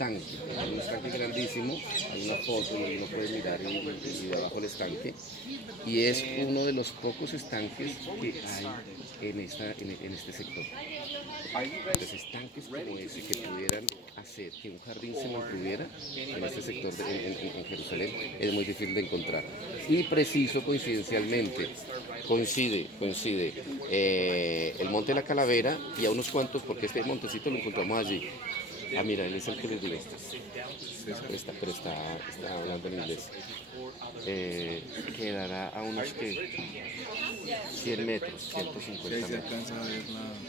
hay un estanque grandísimo, hay una foto y uno puede mirar y debajo el estanque, y es uno de los pocos estanques que hay en este sector. Entonces, estanques como ese que pudieran hacer que un jardín se mantuviera en este sector en Jerusalén es muy difícil de encontrar. Y preciso, coincidencialmente, coincide el Monte de la Calavera y a unos cuantos, porque este montecito lo encontramos allí. Ah, mira, él es el que les digo. Pero está hablando en inglés. Quedará a unos que 100 metros, 150 ahí se metros. alcanza a ver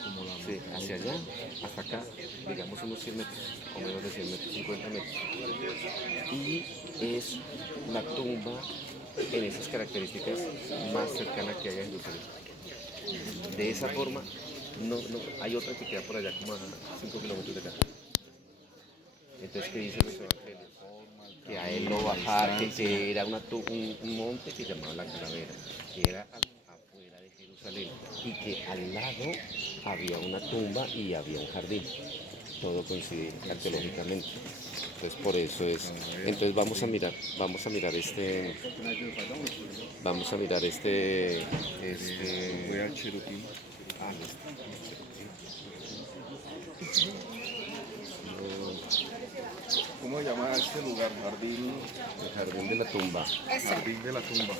como la Sí, hacia allá, hasta acá, digamos unos 100 metros, o menos de 100 metros, 50 metros. Y es la tumba en esas características más cercana que hay a Jerusalén. De esa forma, hay otra que queda por allá como a 5 kilómetros de acá. Entonces, ¿qué dicen los evangelios? Que a él lo bajar, que era un monte que llamaba la Calavera, que era afuera de Jerusalén, y que al lado había una tumba y había un jardín. Todo coincide arqueológicamente. Entonces por eso es. Entonces vamos a mirar voy a Cherokee. Ah, no está. ¿Cómo se llama este lugar? El jardín de la tumba. Jardín de la tumba.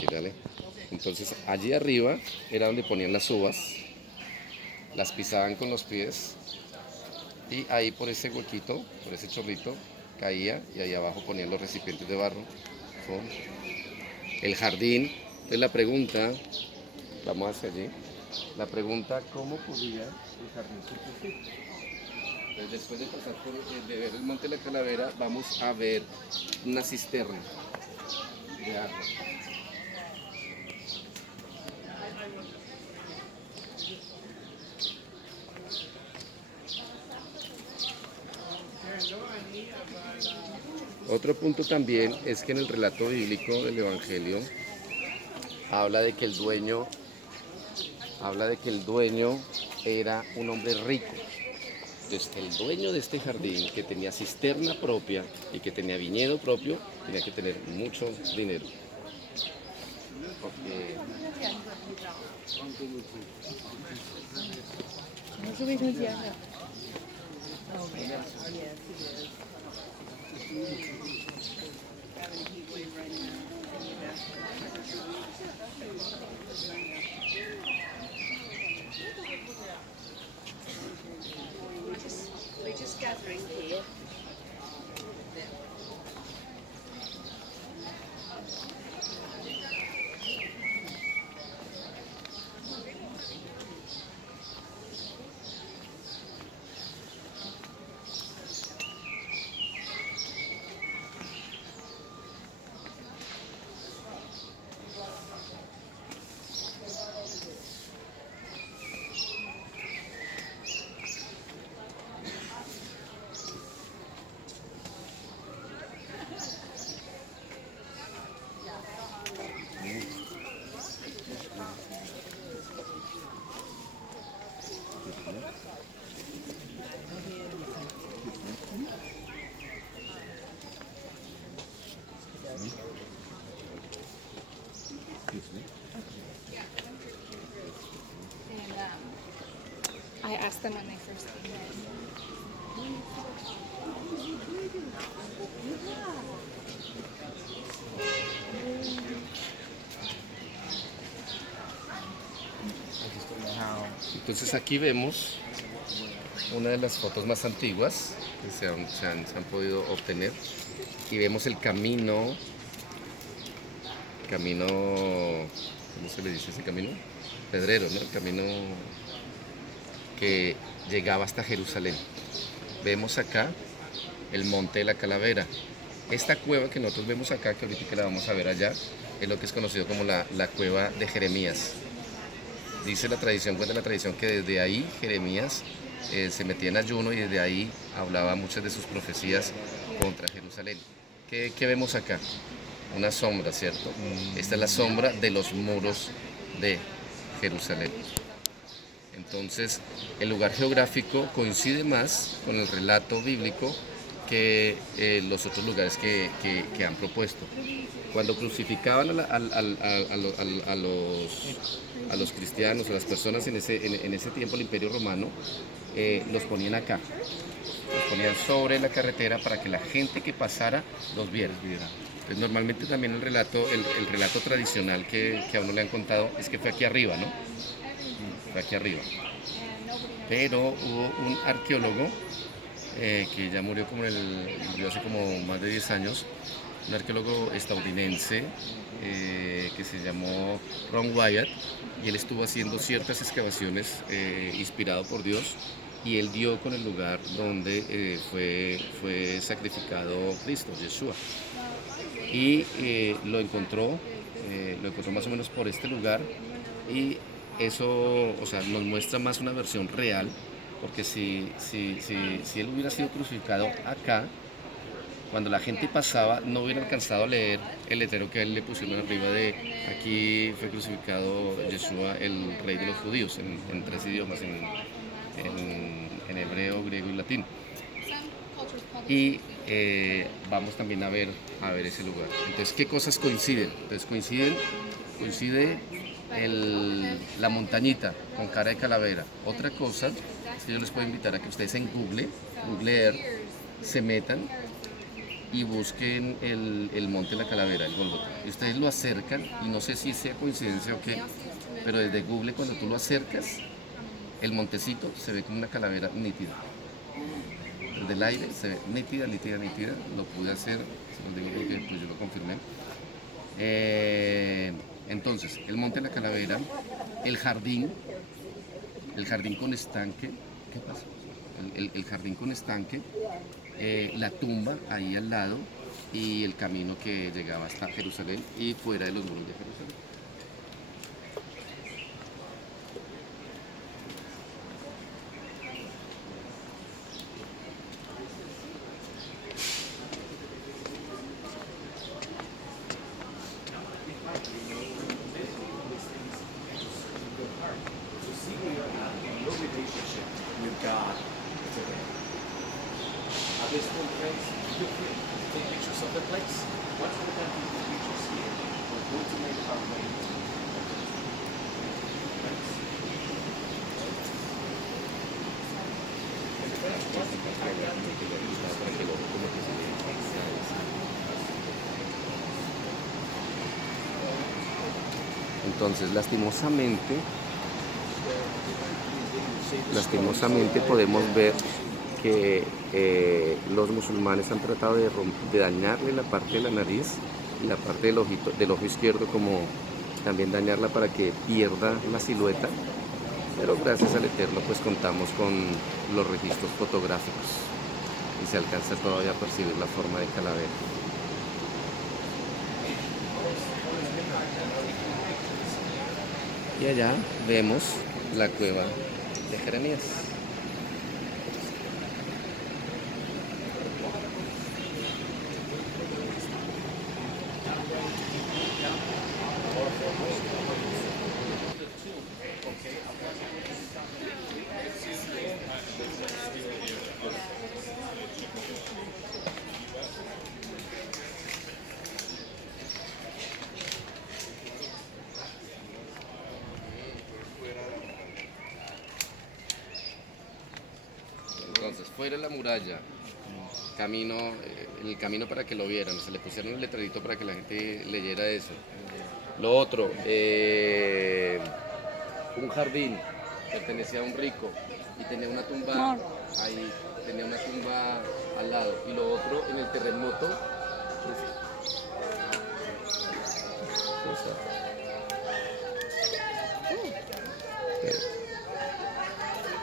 Mírale. Entonces allí arriba era donde ponían las uvas, las pisaban con los pies y ahí por ese huequito, por ese chorrito, caía y ahí abajo ponían los recipientes de barro. ¿No? El jardín. Entonces la pregunta, vamos hacia allí, la pregunta, ¿cómo podía el jardín subsistir? Entonces después de pasar de ver el Monte de la Calavera, vamos a ver una cisterna de agua. Otro punto también es que en el relato bíblico del Evangelio habla de que el dueño era un hombre rico. Entonces, el dueño de este jardín, que tenía cisterna propia y que tenía viñedo propio, tenía que tener mucho dinero. Porque We're just gathering here. And I asked them when they first came in. entonces aquí vemos una de las fotos más antiguas que se han podido obtener y vemos el camino, ¿cómo se le dice ese camino? Pedrero, ¿no? El camino que llegaba hasta Jerusalén. Vemos acá el Monte de la Calavera. Esta cueva que nosotros vemos acá, que ahorita la vamos a ver allá, es lo que es conocido como la cueva de Jeremías. Dice la tradición, cuenta la tradición que desde ahí Jeremías se metía en ayuno y desde ahí hablaba muchas de sus profecías contra Jerusalén. ¿Qué vemos acá? una sombra, ¿cierto? Esta es la sombra de los muros de Jerusalén. Entonces, el lugar geográfico coincide más con el relato bíblico que los otros lugares que han propuesto. Cuando crucificaban a los cristianos, a las personas en ese tiempo, el Imperio Romano, los ponían acá. Los ponían sobre la carretera para que la gente que pasara los viera. Entonces, normalmente también el relato tradicional que a uno le han contado es que fue aquí arriba, ¿no? Fue aquí arriba. Pero hubo un arqueólogo que ya murió murió hace como más de 10 años, un arqueólogo estadounidense que se llamó Ron Wyatt, y él estuvo haciendo ciertas excavaciones inspirado por Dios, y él dio con el lugar donde fue sacrificado Cristo, Yeshua, y lo encontró más o menos por este lugar, y eso, o sea, nos muestra más una versión real, porque si él hubiera sido crucificado acá, cuando la gente pasaba no hubiera alcanzado a leer el letrero que a él le pusieron arriba de aquí fue crucificado Yeshua, el rey de los judíos, en 3 idiomas, en hebreo, griego y latín. Y vamos también a ver ese lugar. Entonces, ¿qué cosas coinciden? Entonces coincide la montañita con cara de calavera. Otra cosa es que yo les puedo invitar a que ustedes en Google Earth, se metan y busquen el monte de la calavera, el Gólgota. Y ustedes lo acercan, y no sé si sea coincidencia o qué, pero desde Google, cuando tú lo acercas, el montecito se ve como una calavera nítida. Desde el aire se ve nítida. Lo pude hacer, se los digo porque pues yo lo confirmé. Entonces, el monte de la calavera, el jardín con estanque, ¿qué pasa? El jardín con estanque, la tumba ahí al lado, y el camino que llegaba hasta Jerusalén y fuera de los muros de Jerusalén. Entonces, lastimosamente podemos ver que los musulmanes han tratado de dañarle la parte de la nariz y la parte del ojo izquierdo, como también dañarla para que pierda la silueta, pero gracias al Eterno pues contamos con los registros fotográficos y se alcanza todavía a percibir la forma de calavera. Y allá vemos la cueva de Jeremías. Entonces, fuera de la muralla, el camino para que lo vieran, se le pusieron un letrerito para que la gente leyera eso. Lo otro, un jardín, pertenecía a un rico y tenía una tumba ahí, tenía una tumba al lado. Y lo otro, en el terremoto,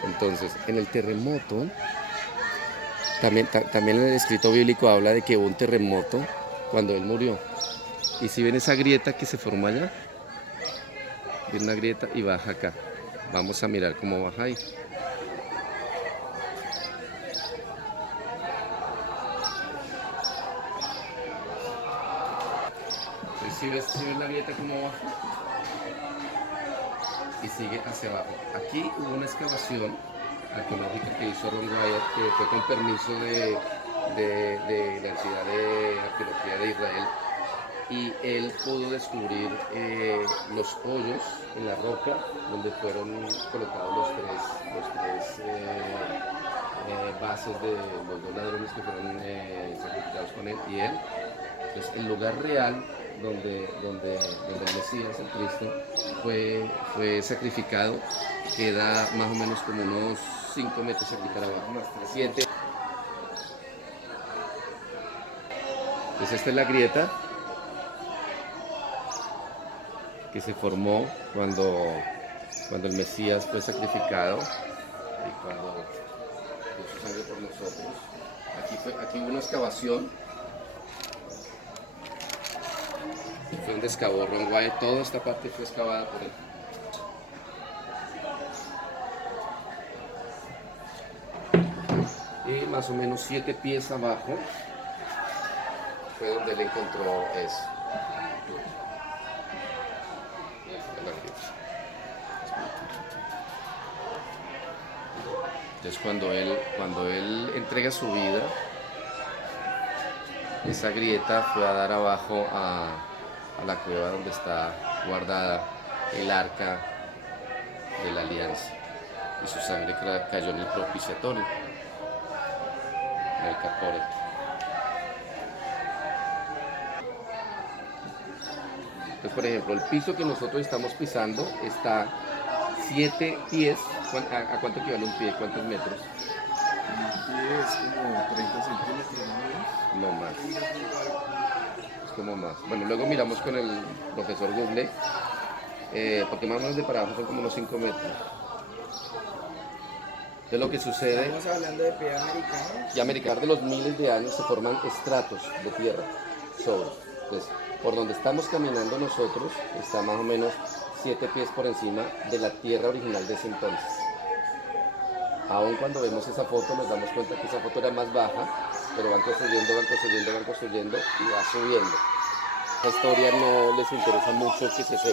entonces, en el terremoto, también en el escrito bíblico habla de que hubo un terremoto cuando él murió. Y si ven esa grieta que se formó allá, viene una grieta y baja acá. Vamos a mirar cómo baja ahí. si ves la grieta como baja y sigue hacia abajo. Aquí hubo una excavación arqueológica que hizo Ron Wyatt, que fue con permiso de la entidad de arqueología de Israel, y él pudo descubrir los hoyos en la roca donde fueron colocados los tres bases de los dos ladrones que fueron sacrificados con él y él. Entonces, el lugar real donde el Mesías, el Cristo, fue sacrificado queda más o menos como unos 5 metros aquí para abajo, 7. Pues esta es la grieta que se formó cuando el Mesías fue sacrificado y cuando dio su sangre por nosotros. Aquí hubo una excavación. Fue donde excavó Ron Wyatt, toda esta parte fue excavada por él. Y más o menos 7 pies abajo fue donde él encontró eso. Entonces cuando él entrega su vida, esa grieta fue a dar abajo a la cueva donde está guardada el arca de la alianza, y su sangre cayó en el propiciatorio, en el capore. Entonces, por ejemplo, el piso que nosotros estamos pisando está 7 pies. ¿A cuánto equivale un pie? ¿Cuántos metros? Un pie es como 30 centímetros, ¿no? No más. Es como más. Bueno, luego miramos con el profesor Google, porque más o menos de para abajo son como unos 5 metros. Entonces lo que sucede, Estamos hablando de pie americano. y americano de los miles de años se forman estratos de tierra sobre. Entonces, por donde estamos caminando nosotros está más o menos 7 pies por encima de la tierra original de ese entonces. Aún cuando vemos esa foto nos damos cuenta que esa foto era más baja, pero van construyendo y va subiendo. La historia no les interesa mucho que se sepa.